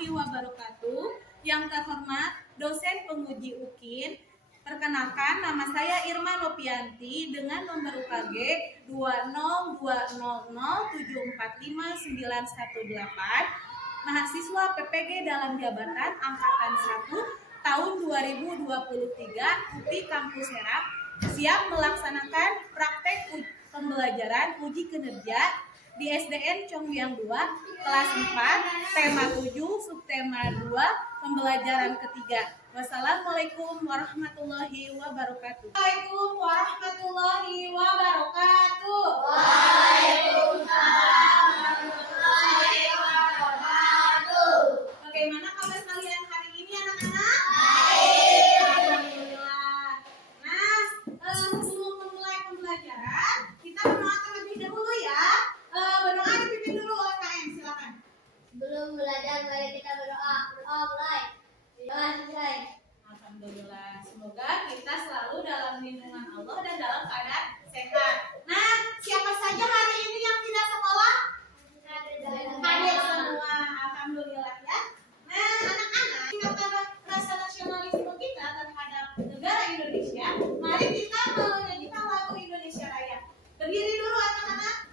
warahmatullahi wabarakatuh. Yang terhormat dosen penguji UKIN, perkenalkan nama saya Irma Nopianti dengan nomor UKG 20200745918, mahasiswa PPG dalam jabatan angkatan 1 tahun 2023 UPI Kampus Serap, siap melaksanakan praktek pembelajaran uji kinerja di SDN Chongwyang 2, kelas 4, tema 7, subtema 2, pembelajaran ketiga. Wassalamualaikum warahmatullahi wabarakatuh. Waalaikumsalam warahmatullahi wabarakatuh. Waalaikumsalam warahmatullahi wabarakatuh. Bagaimana kabar kalian hari ini, anak-anak? Baik. Alhamdulillah. Nah, sebelum memulai pembelajaran, kita berdoa terlebih dahulu ya. Berdoa dipimpin dulu UKM, silakan. Sebelum belajar, mari kita berdoa. Berdoa mulai. Berdoa selesai. Alhamdulillah. Semoga kita selalu dalam lindungan Allah dan dalam keadaan sehat. Nah, siapa saja hari ini yang tidak sekolah? Hadir semua. Alhamdulillah ya. Nah, anak-anak, tingkatkan rasa nasionalisme kita terhadap negara Indonesia. Mari kita menyanyikan lagu Indonesia Raya. Berdiri dulu anak-anak.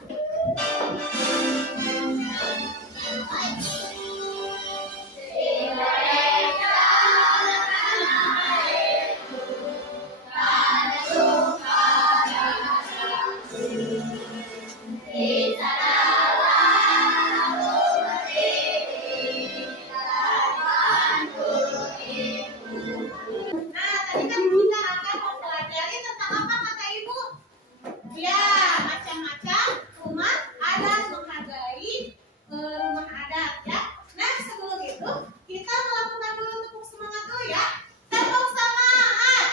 Nah, tadi kan kita akan mempelajari tentang apa kata Ibu? Ya, macam-macam rumah adat, menghargai rumah adat ya. Nah, sebelum itu kita melakukan dulu tepuk semangat dulu ya. Tepuk semangat.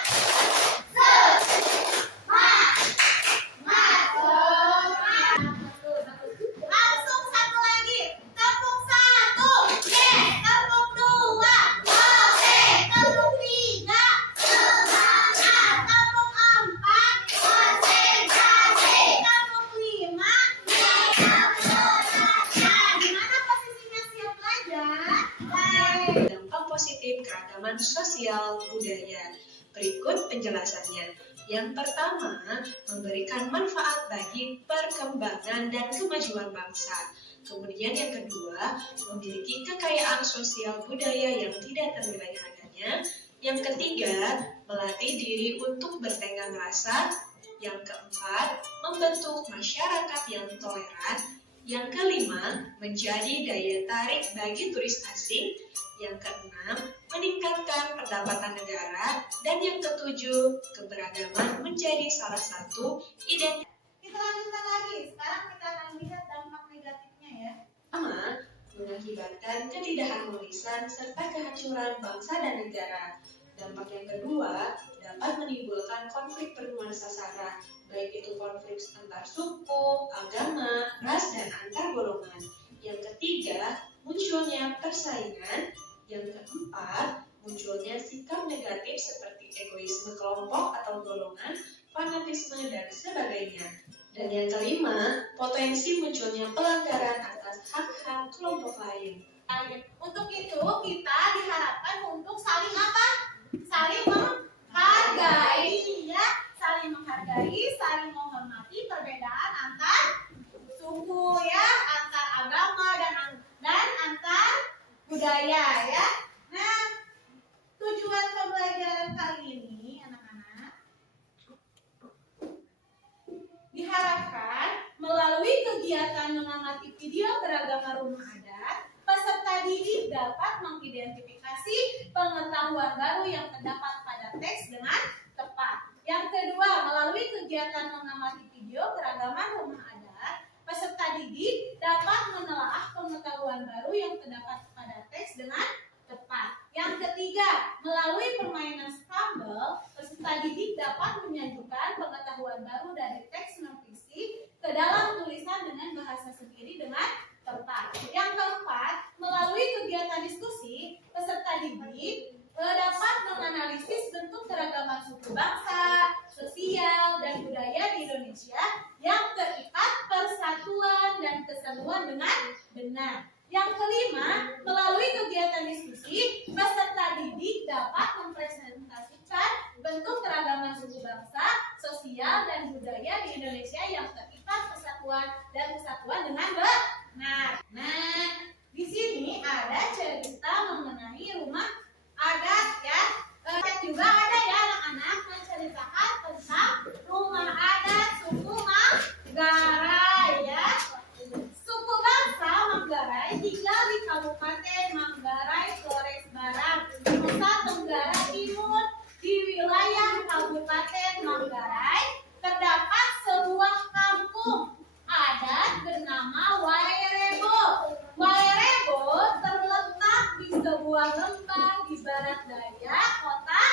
Langsung satu lagi. Tepuk satu. Tepuk dua. Tepuk tiga. Semangat. Tepuk empat. Konsentrasi. Tepuk lima. Gimana posisinya, siap belajar? Baik. Dampak positif keragaman sosial budaya. Berikut penjelasannya. Yang pertama, memberikan manfaat bagi perkembangan dan kemajuan bangsa. Kemudian yang kedua, memiliki kekayaan sosial budaya yang tidak ternilai harganya. Yang ketiga, melatih diri untuk bertenggang rasa. Yang keempat, membentuk masyarakat yang toleran. Yang kelima, menjadi daya tarik bagi turis asing. Yang keenam, meningkatkan pendapatan negara. Dan yang ketujuh, keberagaman menjadi salah satu identitas. Kita lanjutkan lagi. Sekarang kita akan lihat dampak negatifnya ya. Pertama, mengakibatkan ketidakharmonisan serta kehancuran bangsa dan negara. Dampak yang kedua, dapat menimbulkan konflik bernuansa sara, baik itu konflik antar suku, agama, ras, dan antar golongan. Yang ketiga, munculnya persaingan. Yang keempat, munculnya sikap negatif seperti egoisme kelompok atau golongan, fanatisme, dan sebagainya. Dan yang kelima, potensi munculnya pelanggaran atas hak-hak kelompok lain. Untuk itu kita diharapkan untuk saling apa? Saling menghargai ya, saling menghargai, saling menghormati perbedaan antar suku ya, antar agama dan antar budaya ya. Nah, tujuan pembelajaran kali ini anak-anak diharapkan melalui kegiatan mengamati video beragama rumah adat, peserta didik dapat mengidentifikasi pengetahuan baru yang terdapat pada teks dengan tepat. Yang kedua, melalui kegiatan mengamati video beragama rumah adat, peserta didik dapat menelaah pengetahuan baru yang terdapat pada teks dengan tepat. Yang ketiga, melalui permainan scramble, peserta didik dapat menyajikan pengetahuan baru dari teks non-fiksi ke dalam tulisan dengan bahasa sendiri dengan tepat. Yang keempat, melalui kegiatan diskusi, peserta didik dapat menganalisis bentuk keragaman suku bangsa, sosial, dan budaya di Indonesia yang terikat persatuan dan kesatuan dengan benar. Yang kelima, melalui kegiatan diskusi, peserta didik dapat mempresentasikan bentuk keragaman suku bangsa, sosial, dan budaya di Indonesia yang terikat persatuan dan kesatuan dengan benar. Nah, di sini ada cerita mengenai rumah adat ya. Juga ada ya anak-anak menceritakan tentang rumah adat suku Manggarai ya. Suku bangsa Manggarai tinggal di Kabupaten Manggarai, Flores Barat, Nusa Tenggara Timur. Di wilayah Kabupaten Manggarai terdapat sebuah kampung adat bernama Wairebo. Wairebo terletak di sebuah lembah di barat daya kota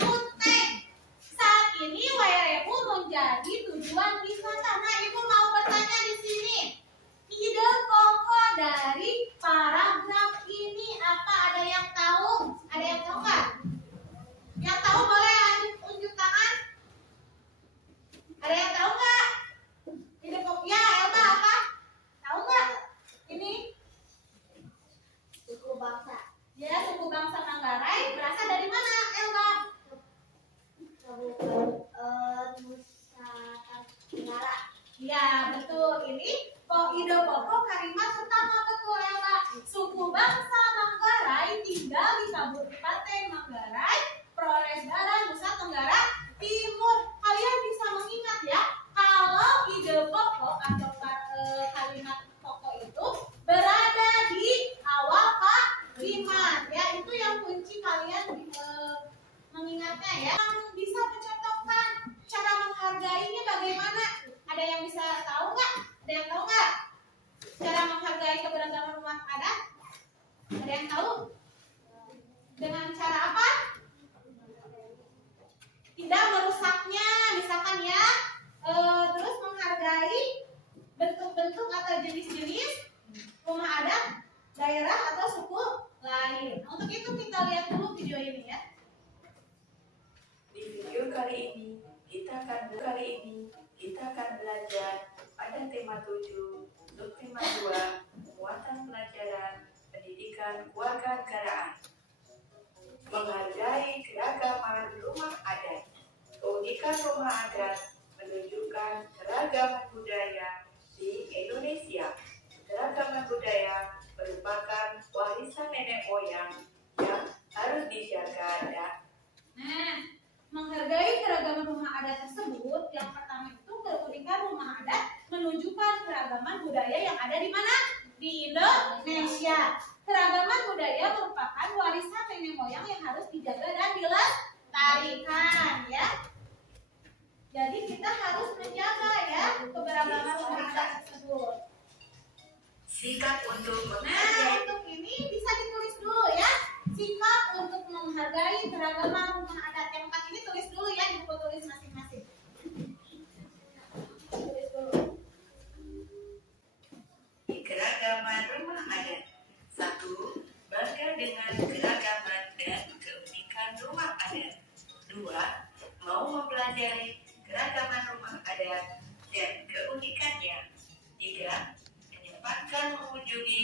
Ruteng. Saat ini Wairebo menjadi tujuan wisata. Nah, Ibu mau bertanya di sini. Ide pokok dari paragraf ini apa? Ada yang tahu? Ada yang tahu nggak? Yang tahu boleh unjuk tangan. Ada yang tahu nggak? Ide pokok ya, Elma apa? Tahu nggak? Ini Suku bangsa. ya suku bangsa Manggarai berasal dari mana, Elma? Kabupaten Nusa Tenggara. Ya betul, ini kok ide pokok kalimat pertama betul Elma. Suku bangsa Manggarai tinggal di Kabupaten Manggarai, Flores Barat, Nusa Tenggara Timur. Kalian bisa mengingat ya, kalau ide pokok atau kalimat pokok itu berada di awal kalimat ya, itu yang kunci kalian mengingatnya ya. Yang bisa mencontohkan cara menghargainya bagaimana? Ada yang bisa tahu nggak? Ada yang tahu nggak cara menghargai keberagaman rumah adat? Ada yang tahu? Dengan cara apa? Tidak merusaknya, misalkan ya. Terus menghargai bentuk-bentuk atau jenis-jenis rumah adat daerah atau suku lain. Untuk itu kita lihat dulu video ini ya. Di video kali ini kita akan belajar pada tema 7, subtema 2, muatan pelajaran pendidikan kewarganegaraan. Menghargai keragaman rumah adat. Keunikan rumah adat menunjukkan keragaman budaya di Indonesia. Keragaman budaya merupakan warisan nenek moyang yang harus dijaga dan Menghargai keragaman rumah adat tersebut, yang pertama itu keunikan rumah adat menunjukkan keragaman budaya yang ada di mana? Di Indonesia. Keragaman budaya merupakan warisan nenek moyang yang harus dijaga dan dilestarikan ya. Jadi kita harus menjaga ya keberagaman rumah adat tersebut. sikap untuk Nah, menghargai untuk ini bisa ditulis dulu ya. Sikap untuk menghargai keragaman rumah adat. Yang 4 ini tulis dulu ya di buku tulis masing-masing. Tulis dulu. keragaman rumah adat. 1. Bangga dengan keragaman dan keunikan rumah adat. 2. Mau mempelajari keragaman rumah adat dan keunikannya. 3. Menyempatkan mengunjungi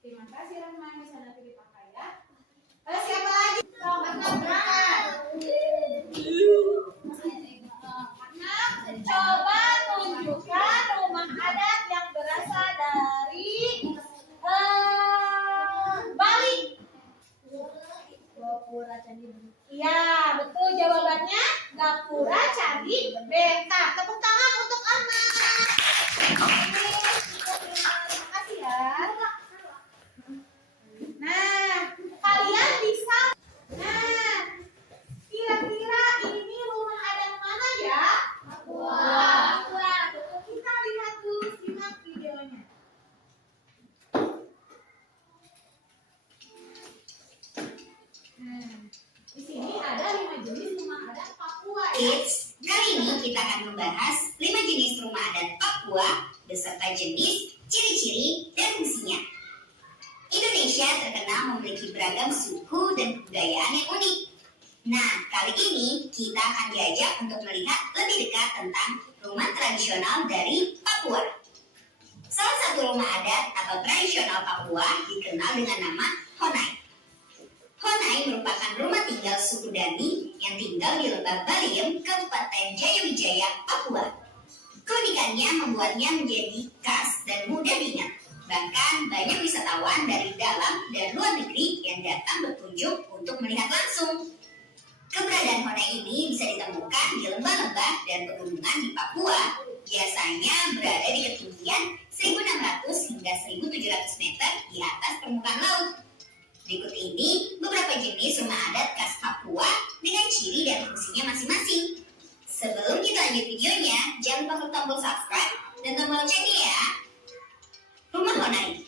Terima kasih Rahman, bisa nanti dipakai ya. Siapa lagi? Anak, coba tunjukkan rumah adat yang berasal dari Bali. Gapura Candi. Iya, betul jawabannya Gapura Candi Benta. Tepuk tangan untuk anak. Terima kasih ya. Nah, kalian bisa. Nah, kira-kira ini rumah adat mana ya? Papua. Betul, kita lihat dulu, simak videonya. Nah, di sini ada 5 jenis rumah adat Papua ya. Kids, kali ini kita akan membahas 5 jenis rumah adat Papua beserta jenis, ciri-ciri, dan fungsinya. Indonesia terkenal memiliki beragam suku dan kebudayaan yang unik. Nah, kali ini kita akan diajak untuk melihat lebih dekat tentang rumah tradisional dari Papua. Salah satu rumah adat atau tradisional Papua dikenal dengan nama Honai. Honai merupakan rumah tinggal suku Dani yang tinggal di Lembah Baliem, Kabupaten Jayawijaya, Papua. Keunikannya membuatnya menjadi khas dan mudah diingat. Bahkan banyak wisatawan dari dalam dan luar negeri yang datang berkunjung untuk melihat langsung. Keberadaan Honai ini bisa ditemukan di lembah-lembah dan pegunungan di Papua, biasanya berada di ketinggian 1.600 hingga 1.700 meter di atas permukaan laut. Berikut ini beberapa jenis rumah adat khas Papua dengan ciri dan fungsinya masing-masing. Sebelum kita lanjut videonya, jangan lupa klik tombol subscribe dan tombol loncengnya ya. Rumah Honai.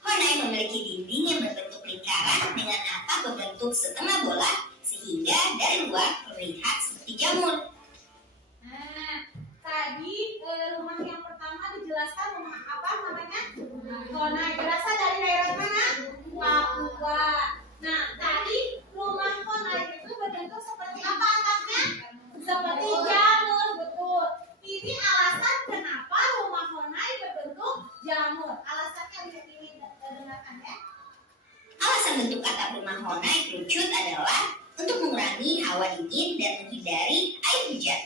Honai memiliki dinding yang berbentuk lingkaran dengan atap berbentuk setengah bola sehingga dari luar terlihat seperti jamur. Nah, tadi rumah yang pertama dijelaskan rumah apa namanya? Honai. Berasal dari daerah mana? Papua. Nah, tadi rumah Honai itu berbentuk seperti apa atapnya? Seperti jamur, betul. Ini alasan kenapa rumah Honai berbentuk jamur. Alasannya lihat ini dengarkan ya. Alasan bentuk atap rumah Honai kerucut adalah untuk mengurangi hawa dingin dan menghindari air hujan.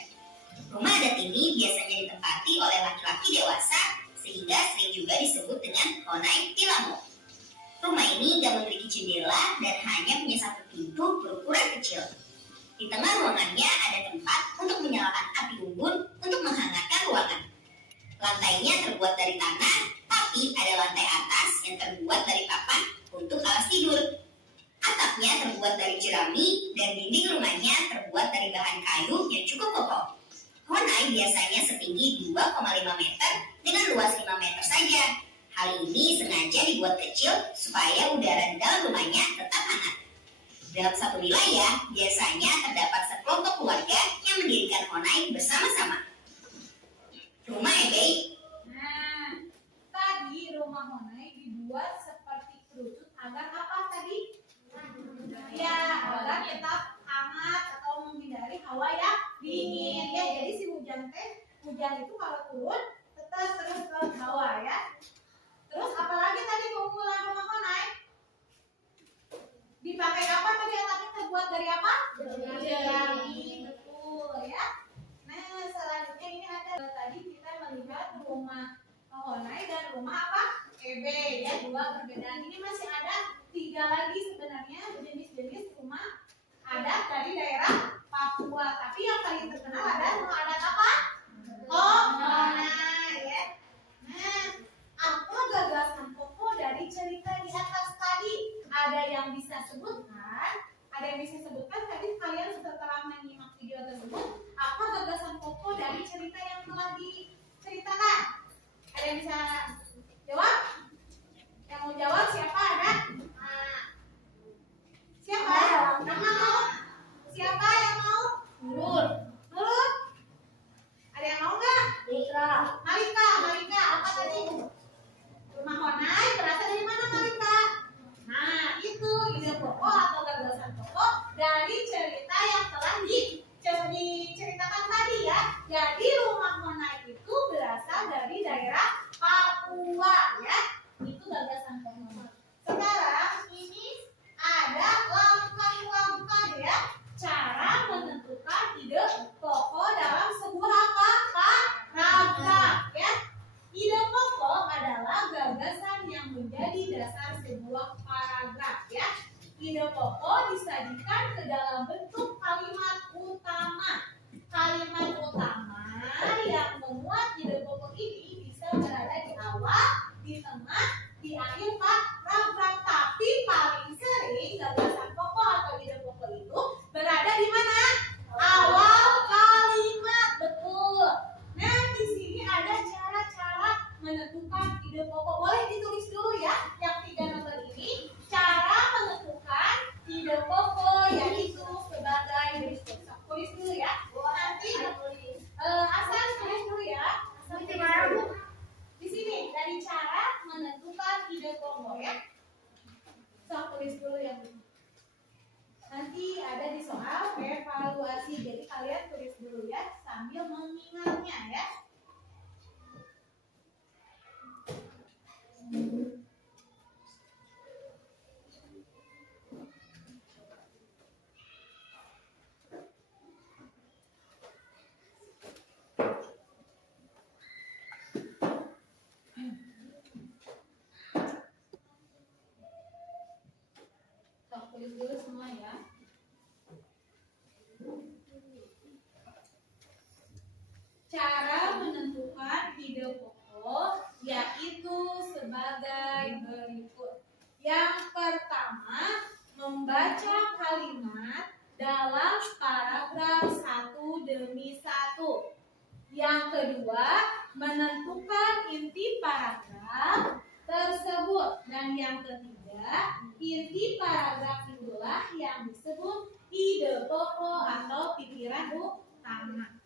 Rumah adat ini biasanya ditempati oleh laki-laki dewasa sehingga sering juga disebut dengan Honai Tilamo. Rumah ini tidak memiliki jendela dan hanya punya satu pintu berukuran kecil. Di tengah ruangannya ada tempat untuk menyalakan api unggun untuk menghangatkan ruangan. Lantainya terbuat dari tanah, tapi ada lantai atas yang terbuat dari papan untuk alas tidur. Atapnya terbuat dari jerami dan dinding rumahnya terbuat dari bahan kayu yang cukup kokoh. Honai biasanya setinggi 2,5 meter dengan luas 5 meter saja. Hal ini sengaja dibuat kecil supaya udara di dalam rumahnya tetap hangat. Dalam satu wilayah, biasanya terdapat sekelompok keluarga yang mendirikan Honai bersama-sama. Rumah Ebei. Nah, tadi rumah Honai dibuat seperti kerucut agar apa tadi? Ya, agar tetap hangat atau menghindari hawa yang dingin. Ya, jadi si hujan itu kalau turun tetap terus ke bawah ya. Terus apalagi tadi keunggulan rumah Honai? Dipakai apa tadi atapnya terbuat dari apa? Jerami, betul ya. Nah, selanjutnya ini ada tadi kita melihat rumah Honai dan rumah apa? Ebe ya, dua perbedaan. Ini masih ada 3 lagi sebenarnya jenis-jenis rumah adat dari daerah Papua. Tapi yang paling terkenal ada rumah adat apa? Honai ya. Nah, apa gagasan pokok dari cerita di atas tadi? Ada yang bisa sebutkan? Tadi kalian setelah menyimak video tersebut, apa gagasan pokok dari cerita yang telah diceritakan? Ada yang bisa jawab? Yang mau jawab siapa ada? Siapa? Yang mau? Siapa yang mau? Nurul. Nurul? Ada yang mau nggak? Malika. Apa tadi? Rumah Honai berasal dari mana Malika? Nah, itu ide pokok atau gagasan pokok dari cerita yang telah diceritakan tadi ya. Jadi rumah Honai itu berasal dari daerah memuat ide pokok ini bisa berada di awal, di tengah, di akhir paragraf. Tapi paling sering gagasan pokok atau ide pokok itu berada di mana? Awal kalimat, betul. Nah, di sini ada cara-cara menentukan ide pokok. Boleh ditulis dulu ya, yang 3 nomor ini. Cara menentukan ide pokok yaitu sebagai berikut. Tulis dulu ya. Nanti asal tulis dulu ya. Di sini dari cara menentukan ide pokok ya. Tulis dulu ya. Nanti ada di soal evaluasi. Jadi kalian tulis dulu ya sambil mengingatnya ya. Tulis dulu semua ya. Cara menentukan ide pokok yaitu sebagai berikut. Yang pertama, membaca kalimat dalam paragraf satu demi satu. Yang kedua, menentukan inti paragraf tersebut. Dan yang ketiga, inti paragraf itulah yang disebut ide pokok atau pikiran utama.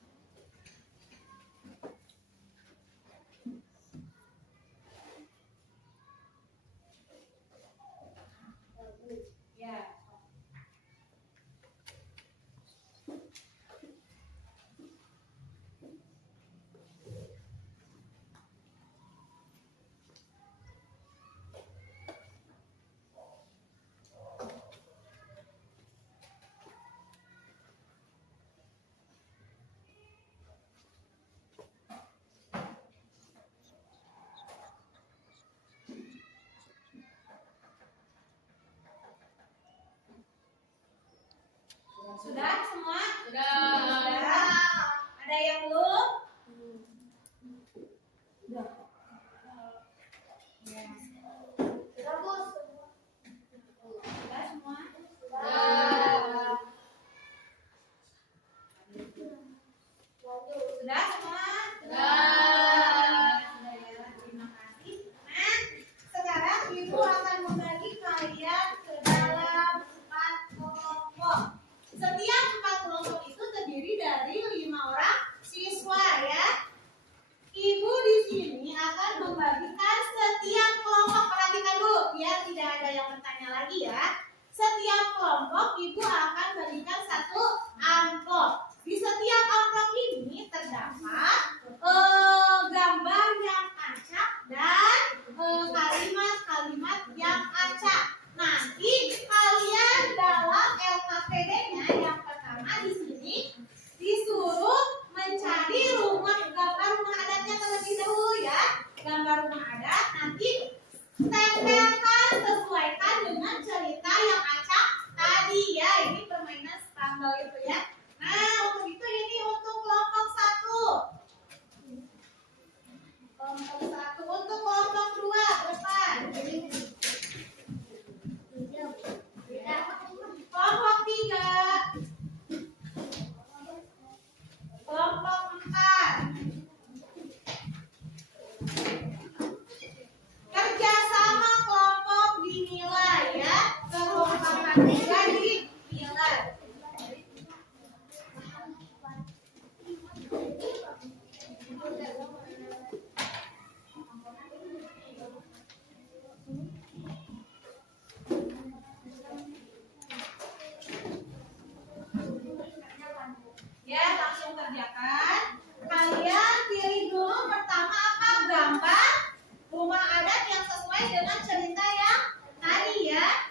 Ya. Sudah semua? Sudah. Ada yang belum? Sudah. Ya. Sudah semua? Sudah. Sudah semua? Sudah. Sudah ya, terima kasih. Nah, sekarang Ibu akan membagi kalian ke dalam 4 kelompok. Setiap 4 kelompok itu terdiri dari 5 orang siswa ya. Ibu di sini akan membagikan setiap kelompok, perhatikan dulu biar tidak ada yang bertanya lagi ya. Setiap kelompok Ibu akan bagikan 1 amplop. Di setiap amplop ini terdapat gambar yang acak dan kalimat-kalimat yang acak. Nanti kalian dalam LKPD-nya yang pertama di sini disuruh mencari gambar rumah adatnya terlebih dahulu ya. Gambar rumah adat nanti tempelkan, sesuaikan dengan cerita yang acak tadi ya. Ini permainan spandel itu ya. Nah, untuk itu ini untuk kelompok 1. Kelompok 1. Untuk kelompok 2 depan. Kelompok 3. Kelompok 4. Kerjasama kelompok dinilai ya. Kelompok 3 dinilai. Ya, langsung kerjakan. Kalian pilih dulu pertama apa? Gambar rumah adat yang sesuai dengan cerita yang tadi ya.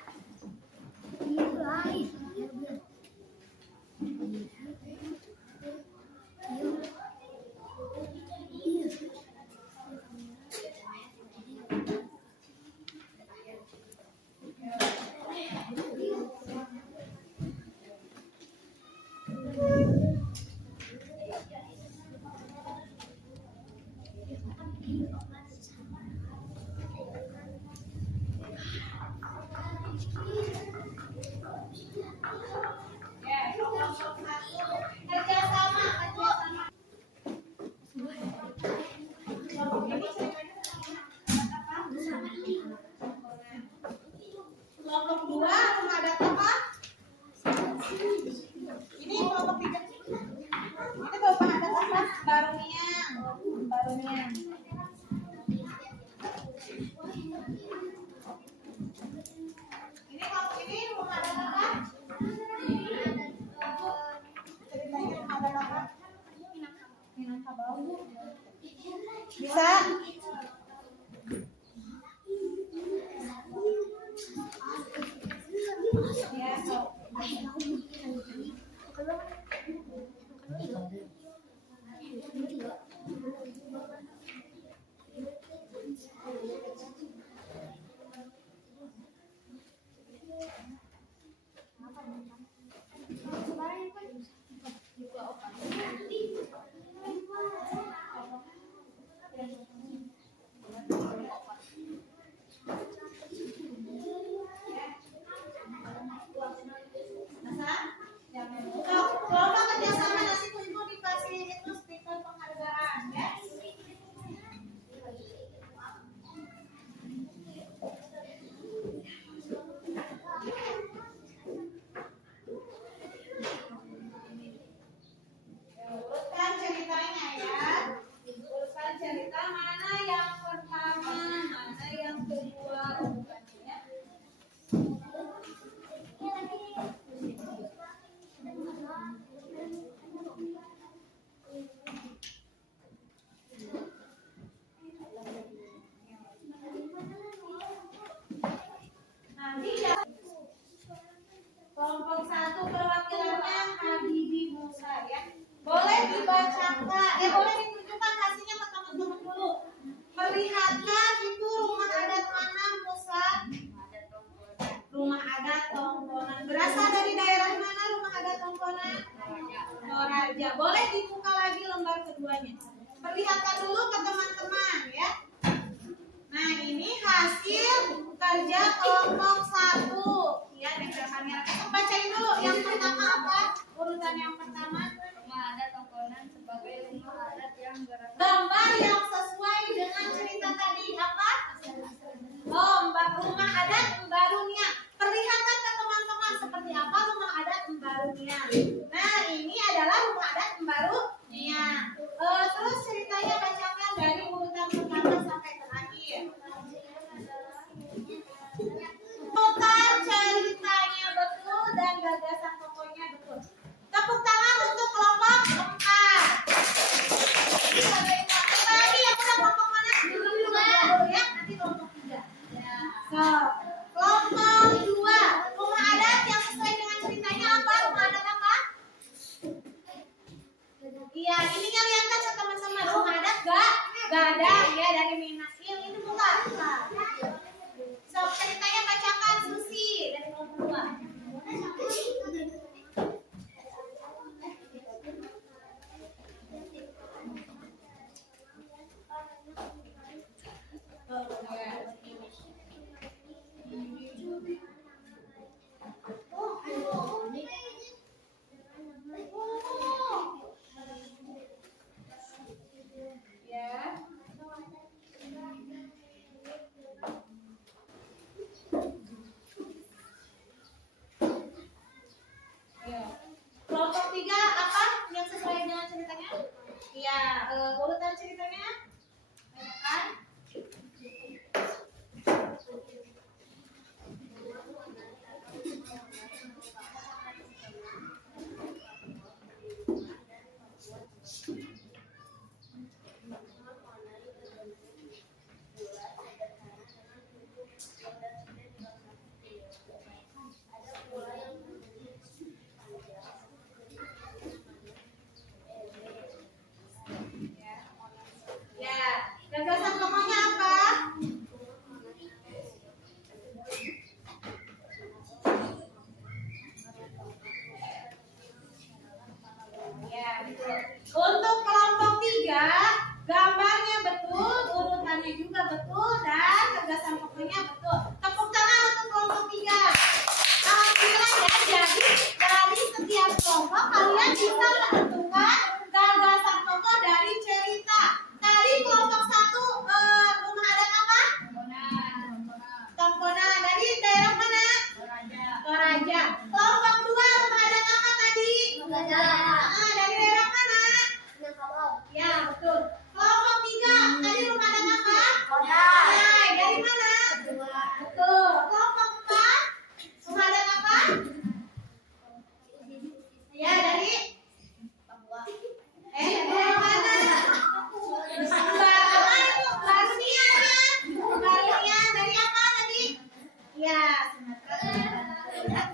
barunya. Ini kalau ini rumah adat apa? Ceritanya rumah adat apa? Minangkabau. Bisa? Ya, sok. Lomba kerjasama nasi kumpul dikasih itu stiker penghargaan ya. Urutkan ceritanya ya. Urutkan cerita mana yang pertama, mana yang kedua, urutannya ya. Nanti ya. Kelompok 1 perwakilannya Habibi Musa ya. Boleh dibacakan, boleh ditunjukkan hasilnya ke teman-teman dulu. Perlihatkan itu rumah adat mana Musa? Rumah adat Tongkonan. Berasal dari daerah mana rumah adat Tongkonan? Toraja. Boleh dibuka lagi lembar keduanya. Perlihatkan dulu ke teman-teman ya. Nah ini hasil kerja kelompok 1 ya, nempel kamera. Bacain dulu yang pertama apa? Urutan yang pertama Rumah adat Tongkonan sebagai rumah adat yang berasal gambar yang sesuai dengan cerita tadi apa? Rumah adat Mbarunia. Perlihatkan ke teman-teman seperti apa rumah adat Mbarunia. Nah ini adalah rumah adat Mbarunia. Terus ceritanya bacakan dari urutan pertama sampai terakhir. Putar ceritanya betul dan gagasan pokoknya betul. Tepuk tangan untuk kelompok 4. Lagi yang udah kelompok mana? Dulu ya, nanti kelompok 3. So, kelompok 2. Rumah adat yang sesuai dengan ceritanya apa? Rumah adat apa? Iya, ininya lihatkan ke teman-teman. Rumah adat gak ada ya dari Minas. Ini bukan. So, ceritanya bacakan Susi dari kelompok 2. Ya. Hai, dari mana? Betul. Kelompok 4. Semua ada apa? Ya, dari dari mana? Barunian dari apa tadi? Ya, Sumatera. Nah,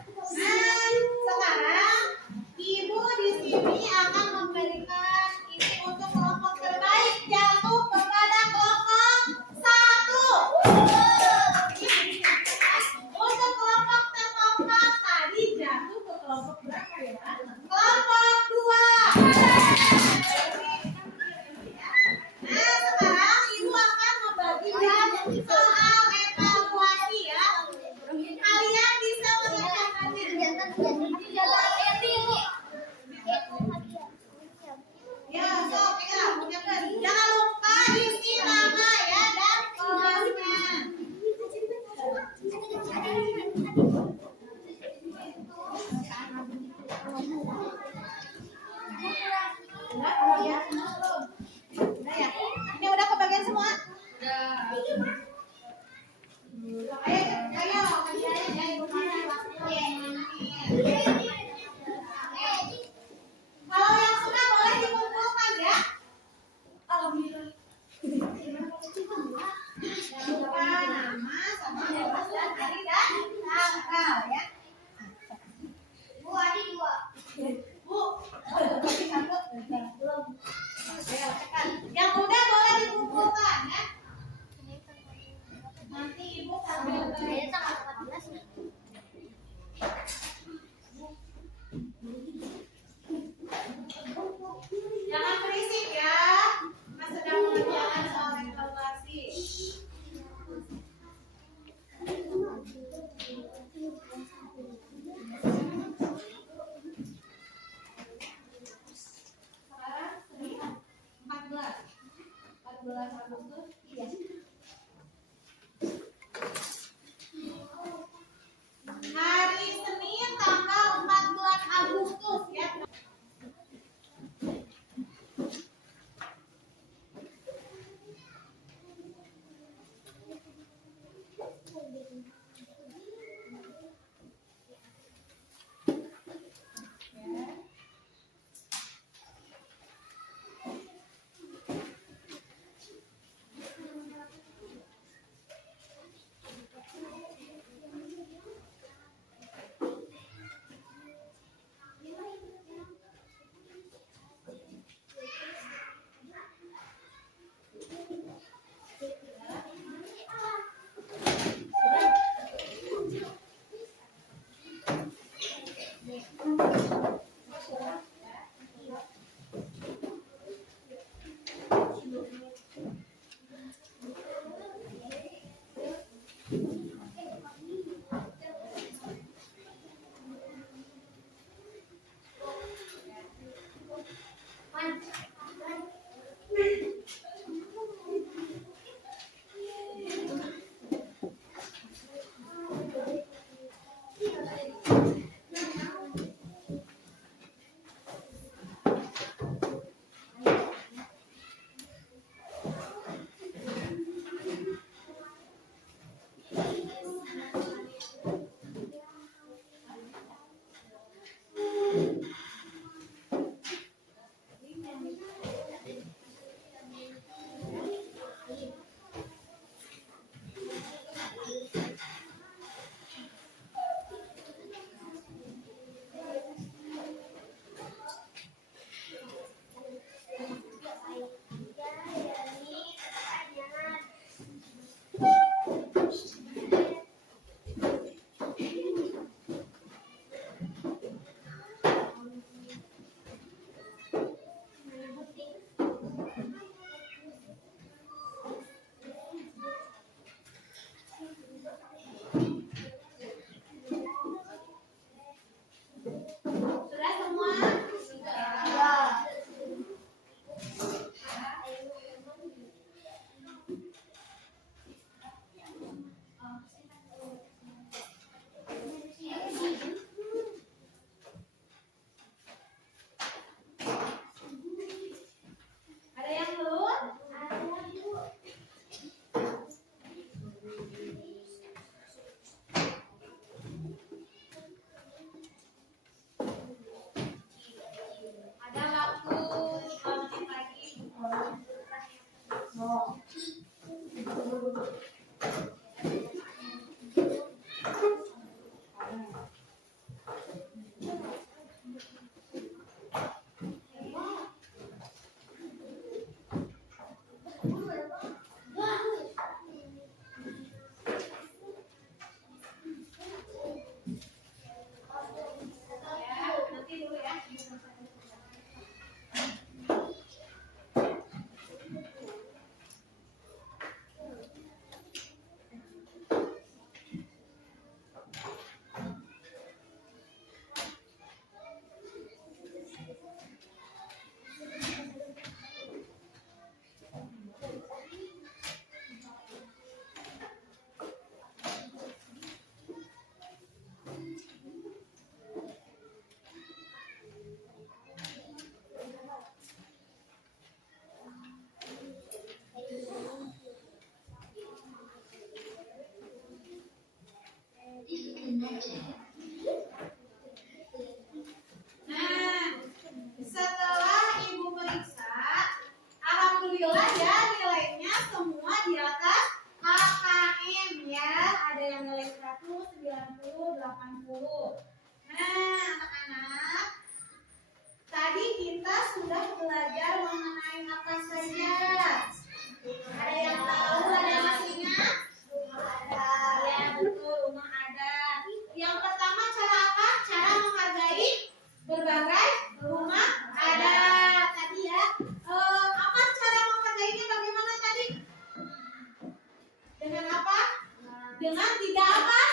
sekarang Ibu di sini akan memberikan ini untuk kelompok terbaik jatuh kepada kelompok 1. Untuk kelompok terkompak tadi jatuh ke kelompok berapa ya? Kelompok 2. Nah, sekarang Ibu akan membagikan soal evaluasi ya. Kalian bisa mengerjakan ya, sok ya, jangan lupa isi nama ya dan kelasnya. Udah ya? Udah ya? Ini udah kebagian semua? Ayo, kerjain ya, Ibu mana waktunya. Kalau yang sudah boleh dikumpulkan ya. Alhamdulillah. Jangan lupa nama sama kelas dan hari dan tanggal ya. Bu, ada 2. Bu, bagi satu. Belum. Ayo, tekan. Yang udah boleh dikumpulkan ya. Nanti Ibu sambil Saya tanggal 14 nih. jangan berisik ya. Mas sedang mengerjakan soal evaluasi. Sekarang Senin 14 Agustus. Iya. Hari Senin tanggal 14 Agustus ya. Nanti dulu ya. Nah, setelah Ibu periksa, alhamdulillah ya nilainya semua di atas KKM ya. Ada yang nilai 100, 90, 80. Nah, anak-anak, tadi kita sudah belajar mengenai apa saja. Ada yang tahu, ada yang masih ingat? Ya, betul, rumah adat. Yang pertama cara apa? Cara menghargai berbagai rumah adat. Tadi ya, apa cara menghargainya bagaimana tadi? Dengan apa? Dengan tidak apa?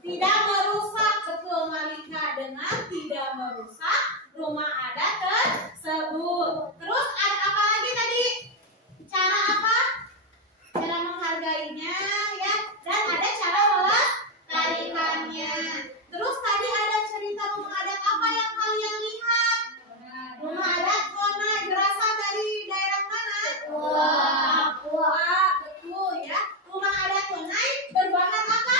Tidak merusak, betul Malika. Dengan tidak merusak rumah adat tersebut. Terus ada apa lagi tadi? Cara apa? Cara menghargainya ya. Dan ada cara melestarikannya. Terus tadi ada cerita rumah adat apa yang kalian lihat? Rumah adat Konai berasal dari daerah mana? Papua. Betul ya. Rumah adat Konai berbahan apa?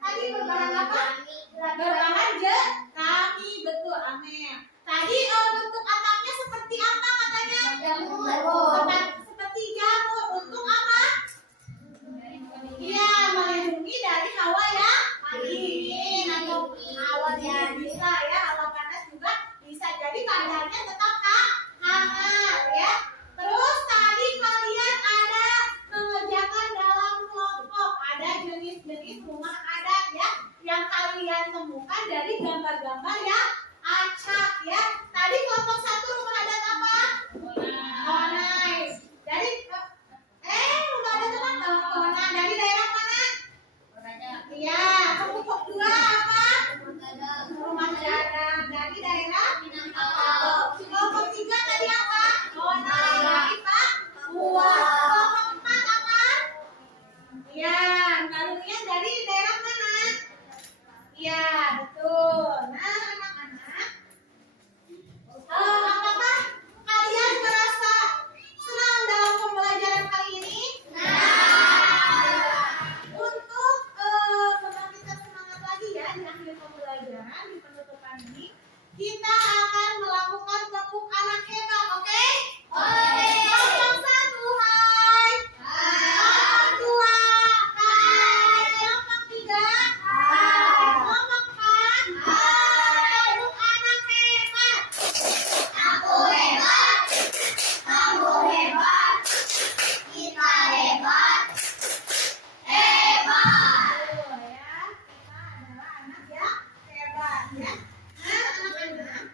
Tadi berbahan apa? Berbahan jerami. Betul, Amel. Tadi bentuk atapnya seperti apa katanya? Seperti jamur. Untuk apa? Iya, melindungi dari hawa yang dingin atau hawa yang bisa ya, hawa panas juga bisa. Jadi keadaannya tetap hangat ya. Terus tadi kalian ada mengerjakan dalam kelompok. Ada jenis-jenis rumah adat ya yang kalian temukan dari gambar-gambar yang acak ya. Tadi kelompok 1 rumah adat apa? Konai. Jadi rumah adat apa? Konai. Dari daerah mana? Iya. Kelompok 2 apa? Rumah gadang. Dari daerah kelompok 3 tadi apa? Konai. Dari Papua. Kelompok 4 apa? Iya. Barunya dari daerah mana? Iya, betul. Nah, anak-anak, apakah kalian merasa senang dalam pembelajaran kali ini? Untuk membangkitkan semangat lagi ya di akhir pembelajaran, di penutupan ini, kita akan melakukan tepuk anak hebat, oke? Kelompok 1, hai. Kelompok 2, hai. Kelompok 3, hai. Kelompok 4, hai. Tepuk anak hebat. Aku hebat, kamu hebat, kita hebat, hebat. Betul ya, kita adalah anak yang hebat ya. Nah, anak-anak,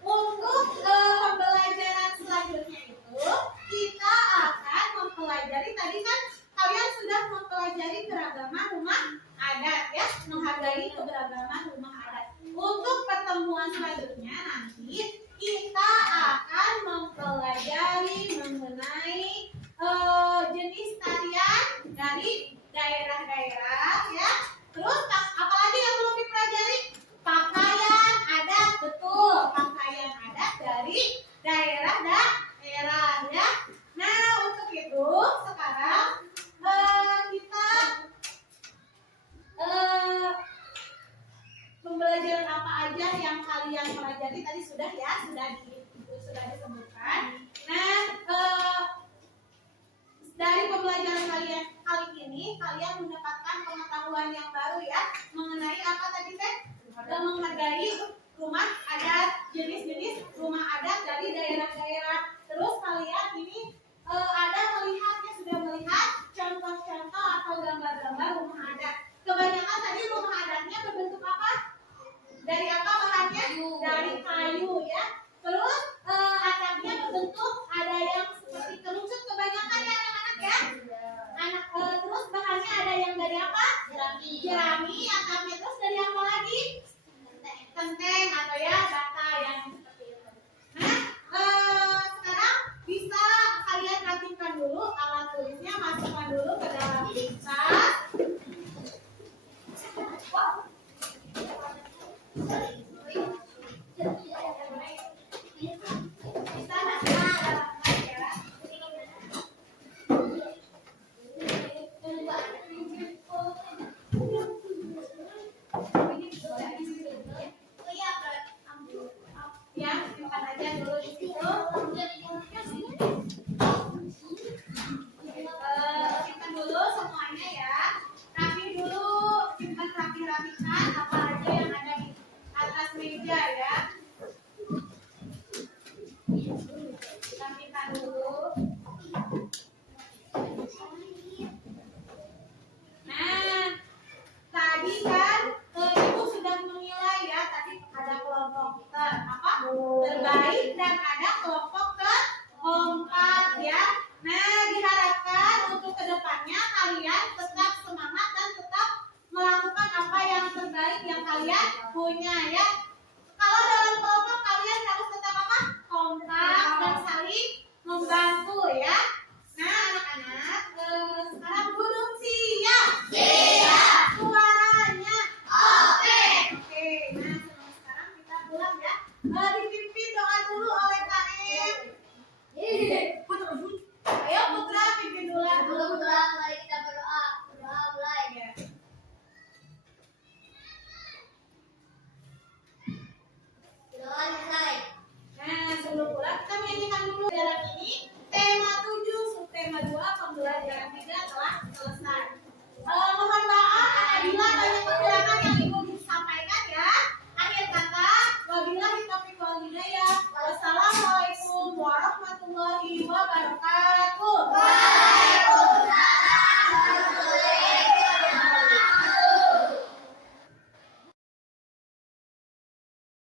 untuk pembelajaran selanjutnya itu kita akan mempelajari, tadi kan kalian sudah mempelajari keragaman rumah adat ya, menghargai keberagaman rumah adat. Untuk pertemuan selanjutnya nanti kita akan mempelajari mengenai jenis tarian dari daerah-daerah ya. Terus apalagi yang belum dipelajari? Pakaian adat, betul. Pakaian adat dari daerah-daerah ya. Nah, untuk itu sekarang kita pembelajaran apa aja yang kalian pelajari tadi sudah ya, sudah disebutkan. Nah, pengetahuan yang baru ya mengenai apa tadi teh? Menghargai rumah adat, jenis-jenis rumah adat dari daerah-daerah. Terus kalian ini ada melihatnya, sudah melihat contoh-contoh atau gambar-gambar rumah adat. Kebanyakan tadi rumah adatnya berbentuk apa? Dari apa bahannya? Dari kayu ya. Terus atapnya berbentuk ada yang seperti kerucut kebanyakan ya anak-anak ya. Terus bahannya ada yang dari apa? Jerami atapnya. Terus dari apa lagi? Kenteng atau ya bata yang seperti itu. Nah, sekarang bisa kalian rapikan dulu alat tulisnya, masukkan dulu ke dalam tas. Ya, simpan aja dulu di situ. Simpan dulu semuanya ya. Rapi dulu, simpan rapi-rapikan apa aja yang ada di atas meja ya. Rapikan dulu. Nah, tadi kan ibu sudah menilai ya, tadi ada kelompok apa? Terbaik dan ada kelompok keempat ya. Nah, diharapkan untuk kedepannya kalian tetap semangat dan tetap melakukan apa yang terbaik yang kalian punya ya. Kalau dalam kelompok kalian harus tetap apa? Kompak dan saling membantu ya. Nah, anak-anak sekarang duduk siap. Siap. Suaranya. Oke. Oke. Nah, sekarang kita pulang ya. Dipimpin doa dulu oleh KM. Ayo Putra, pimpin dulu. Putra, mari kita berdoa. Berdoa mulai. Ya. Doa selesai. Nah, sebelum pulang kita nyanyikan dulu dalam ini tema 7, subtema 2, pembelajaran 3 telah